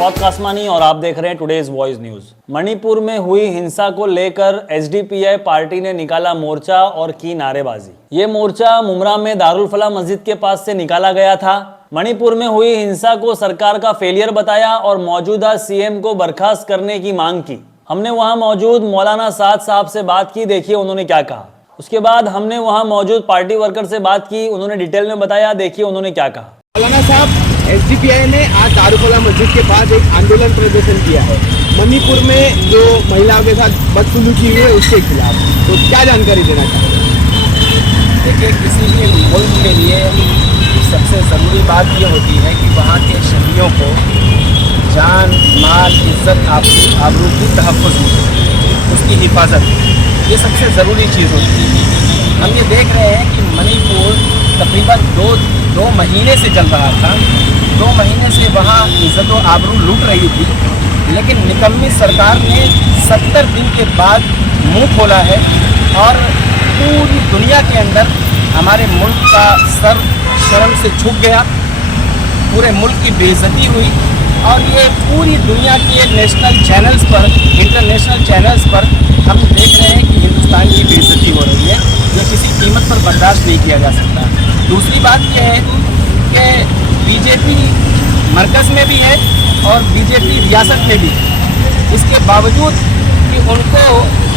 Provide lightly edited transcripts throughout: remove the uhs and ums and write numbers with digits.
शौक कासमानी और आप देख रहे हैं टुडेज वॉइस न्यूज। मणिपुर में हुई हिंसा को लेकर एसडीपीआई पार्टी ने निकाला मोर्चा और की नारेबाजी। ये मोर्चा मुमरा में दारुल फलाह मस्जिद के पास से निकाला गया था। मणिपुर में हुई हिंसा को सरकार का फेलियर बताया और मौजूदा सीएम को बर्खास्त करने की मांग की। हमने वहां मौजूद मौलाना साद साहब से बात की, देखिए उन्होंने क्या कहा। उसके बाद हमने वहां मौजूद पार्टी वर्कर से बात की, उन्होंने डिटेल में बताया, देखिए उन्होंने क्या कहा। मौलाना साहब, एसडीपीआई ने आज दारुल फलाह मस्जिद के पास एक आंदोलन प्रदर्शन किया है मणिपुर में जो महिलाओं के साथ बदसलूकी हुई है उसके खिलाफ, तो क्या जानकारी देना चाहते हैं? देखिए, किसी भी मुल्क के लिए सबसे ज़रूरी बात ये होती है कि वहाँ के शहरियों को जान, माल, इज्जत, आबरू की तहफ़्फ़ुज़ मिले, उसकी हिफाजत, ये सबसे ज़रूरी चीज़ होती है। हम ये देख रहे हैं कि मणिपुर तकरीबन दो महीने से चल रहा था। 2 महीने से वहाँ इज्जत व आबरू लूट रही थी, लेकिन निकम्मी सरकार ने 70 दिन के बाद मुंह खोला है और पूरी दुनिया के अंदर हमारे मुल्क का सर शर्म से झुक गया। पूरे मुल्क की बेइज्जती हुई और ये पूरी दुनिया के नेशनल चैनल्स पर, इंटरनेशनल चैनल्स पर हम देख रहे हैं कि हिंदुस्तान की बेइज्जती हो रही है। ये किसी कीमत पर बर्दाश्त नहीं किया जा सकता। दूसरी बात यह है कि बीजेपी मरकज़ में भी है और बीजेपी रियासत में भी है। इसके बावजूद कि उनको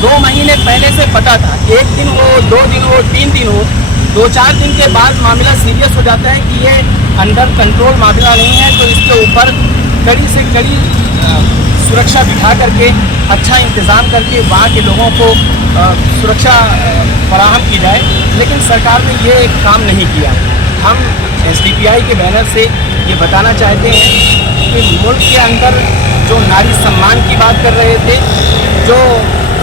2 महीने पहले से पता था, 1 दिन हो, 2 दिन हो, 3 दिन हो, 2-4 दिन के बाद मामला सीरियस हो जाता है कि ये अंडर कंट्रोल मामला नहीं है, तो इसके ऊपर कड़ी से कड़ी सुरक्षा बिठा करके, अच्छा इंतज़ाम करके वहाँ के लोगों को सुरक्षा फराहम की जाए। लेकिन सरकार ने ये काम नहीं किया। हम एसडीपीआई के बैनर से ये बताना चाहते हैं कि मुल्क के अंदर जो नारी सम्मान की बात कर रहे थे, जो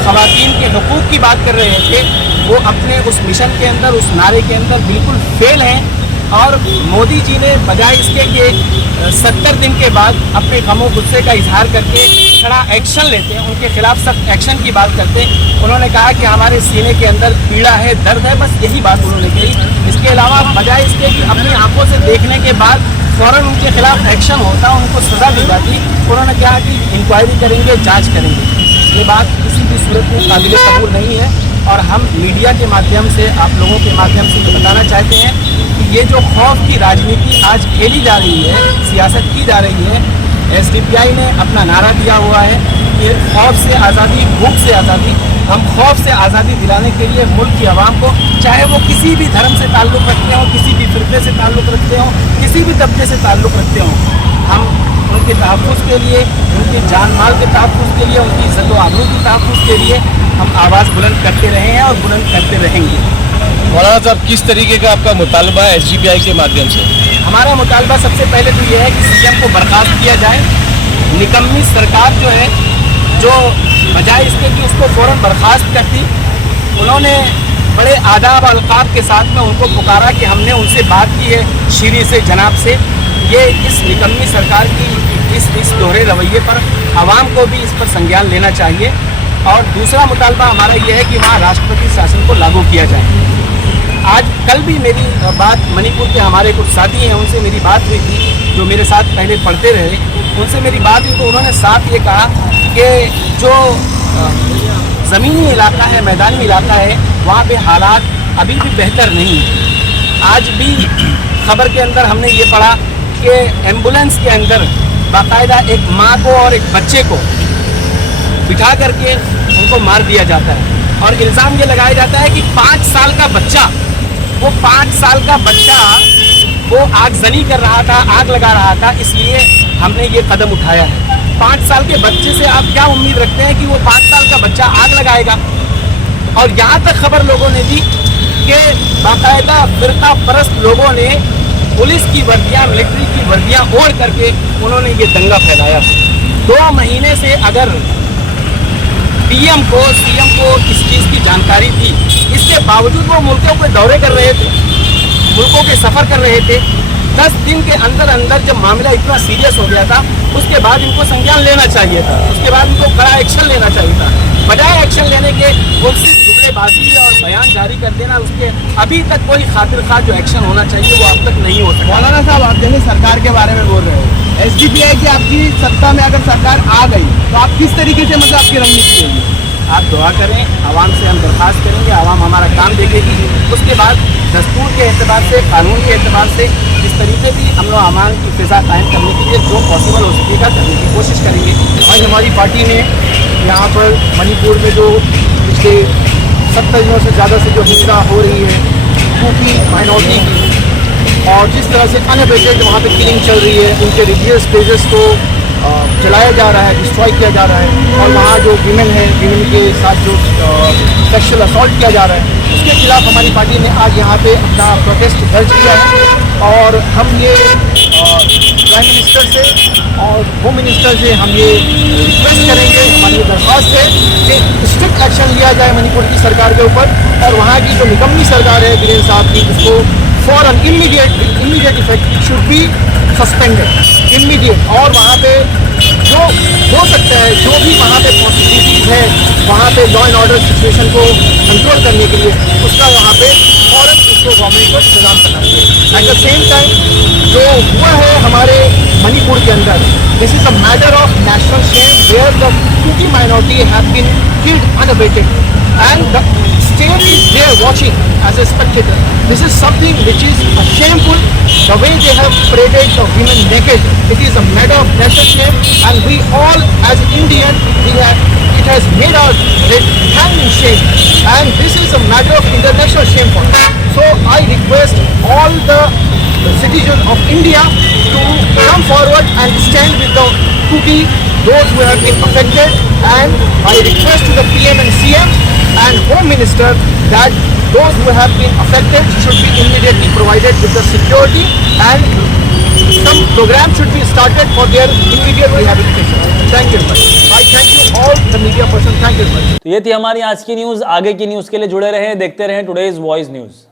ख़वातीन के हुकूक़ की बात कर रहे थे, वो अपने उस मिशन के अंदर, उस नारे के अंदर बिल्कुल फेल हैं। और मोदी जी ने बजाय इसके कि 70 दिन के बाद अपने गमो गुस्से का इजहार करके कड़ा एक्शन लेते हैं, उनके खिलाफ सख्त एक्शन की बात करते हैं। उन्होंने कहा कि हमारे सीने के अंदर पीड़ा है, दर्द है, बस यही बात उन्होंने कही। इसके अलावा बजाय इसके कि अपनी आंखों से देखने के बाद फ़ौरन उनके खिलाफ एक्शन होता, उनको सज़ा दी जाती, उन्होंने कहा कि इंक्वायरी करेंगे, जाँच करेंगे। ये बात किसी भी सूरत में काबिल कबूल नहीं है और हम मीडिया के माध्यम से, आप लोगों के माध्यम से ये बताना चाहते हैं कि ये जो खौफ की राजनीति आज खेली जा रही है, सियासत की जा रही है, एसडीपीआई ने अपना नारा दिया हुआ है कि खौफ से आज़ादी, भूख से आज़ादी। हम खौफ से आज़ादी दिलाने के लिए मुल्क की आवाम को, चाहे वो किसी भी धर्म से ताल्लुक़ रखते हों, किसी भी फ़िरक़े से ताल्लुक़ रखते हों, किसी भी तबके से ताल्लुक़ रखते हों, हम उनके तहफ़्फ़ुज़ के लिए, उनके जान माल के तहफ़्फ़ुज़ के लिए, उनकी इज़्ज़त व आबरू के तहफ़्फ़ुज़ के लिए हम आवाज़ बुलंद करते रहे हैं और बुलंद करते रहेंगे। मौलाना साहब, किस तरीके का आपका मुतालबा है एसडीपीआई के माध्यम से? हमारा मुतालबा सबसे पहले तो ये है कि सीएम को बर्खास्त किया जाए। निकम्मी सरकार जो है, जो बजाय इसके कि उसको फ़ौरन बर्खास्त करती, उन्होंने बड़े आदाब और अलक़ाब के साथ में उनको पुकारा कि हमने उनसे बात की है, शीरी से, जनाब से। ये इस निकम्मी सरकार की इस दोहरे रवैये पर आवाम को भी इस पर संज्ञान लेना चाहिए। और दूसरा मुतालबा हमारा ये है कि वहाँ राष्ट्रपति शासन को लागू किया जाए। आज कल भी मेरी बात मणिपुर के हमारे कुछ साथी हैं, उनसे मेरी बात हुई थी, जो मेरे साथ पहले पढ़ते रहे, उनसे मेरी बात हुई तो उन्होंने साफ ये कहा कि जो ज़मीनी इलाका है, मैदानी इलाका है, वहाँ पे हालात अभी भी बेहतर नहीं है। आज भी खबर के अंदर हमने ये पढ़ा कि एम्बुलेंस के अंदर बाकायदा एक माँ को और एक बच्चे को बिठा करके उनको मार दिया जाता है और इल्ज़ाम ये लगाया जाता है कि 5 साल का बच्चा, वो 5 साल का बच्चा वो आगजनी कर रहा था, आग लगा रहा था, इसलिए हमने ये कदम उठाया है। 5 साल के बच्चे से आप क्या उम्मीद रखते हैं कि वो 5 साल का बच्चा आग लगाएगा? और यहाँ तक खबर लोगों ने दी कि बाकायदा फ़िरका परस्त लोगों ने पुलिस की वर्दियाँ, मिलिट्री की वर्दियाँ ओढ़ करके उन्होंने ये दंगा फैलाया। 2 महीने से अगर पीएम को, सीएम को इस चीज़ की जानकारी थी, इसके बावजूद वो मुल्कों के दौरे कर रहे थे, मुल्कों के सफ़र कर रहे थे। 10 दिन के अंदर अंदर जब मामला इतना सीरियस हो गया था, उसके बाद इनको संज्ञान लेना चाहिए था, उसके बाद इनको कड़ा एक्शन लेना चाहिए था। बजाय एक्शन लेने के वो सिर्फ जुमलेबाजी और बयान जारी कर देना, उसके अभी तक कोई खातिर खा जो एक्शन होना चाहिए वो अब तक नहीं हो सका। मौलाना साहब, आप जैसे सरकार के बारे में बोल रहे हो, एसडीपीआई की आपकी सत्ता में अगर सरकार आ गई तो आप किस तरीके से मतलब आपकी रणनीति रहेगी? आप दुआ करें, आवाम से हम दरख्वास्त करेंगे, आवाम हमारा काम देखेगी। उसके बाद दस्तूर के एतबार से, कानून के एतबार से जिस तरीके भी हम लोग अमान की फिजा कायम करने के लिए जो पॉसिबल हो सकेगा करने की कोशिश करेंगे। आज हमारी पार्टी ने यहाँ पर मणिपुर में जो पिछले 70 दिनों से ज़्यादा से जो हिंसा हो रही है क्योंकि माइनॉरिटी की, और जिस तरह से अनअबेटेड वहाँ पे किलिंग चल रही है, उनके रिलीजियस प्लेसेस को जलाया जा रहा है, डिस्ट्रॉय किया जा रहा है, और वहाँ जो वीमेन है, वीमेन के साथ जो सेक्सुअल असॉल्ट किया जा रहा है, उसके खिलाफ हमारी पार्टी ने आज यहाँ पे अपना प्रोटेस्ट दर्ज किया है। और हम ये प्राइम मिनिस्टर से और होम मिनिस्टर से हम ये रिक्वेस्ट करेंगे, हमारी ये दरख्वास्त है कि स्ट्रिक्ट एक्शन लिया जाए मणिपुर की सरकार के ऊपर, और वहाँ की जो निकम्मी सरकार है बीरेन साहब की, उसको for an immediate effect should be suspended immediate. और वहाँ पे जो हो सकता है, जो भी वहाँ पे पॉसिबिलिटीज़ है वहाँ पे लॉ एंड ऑर्डर सिचुएशन को कंट्रोल करने के लिए, उसका वहाँ पे फौरन उसको गवर्नमेंट को इंतजाम करना चाहिए। एट द सेम टाइम जो हुआ है हमारे मणिपुर के अंदर, this is a matter of national shame where the Kuki minority have been killed unabated and the state is there watching as a spectator. This is something which is shameful. The way they have paraded the women naked, it is a matter of national shame, and we all as Indian, it has made our head hang in shame, and this is a matter of international shame for us. So I request all the citizens of India to come forward and stand with the Kuki, those who have been affected, and I request to the PM and CM and Home Minister that those who have been affected should be immediately provided with the security, and some program should be started for their immediate rehabilitation. Thank you very much. I thank you all the media person. Thank you very much. तो ये थी हमारी आज की news. आगे की news के लिए जुड़े रहें, देखते रहें टुडेज वॉइस न्यूज।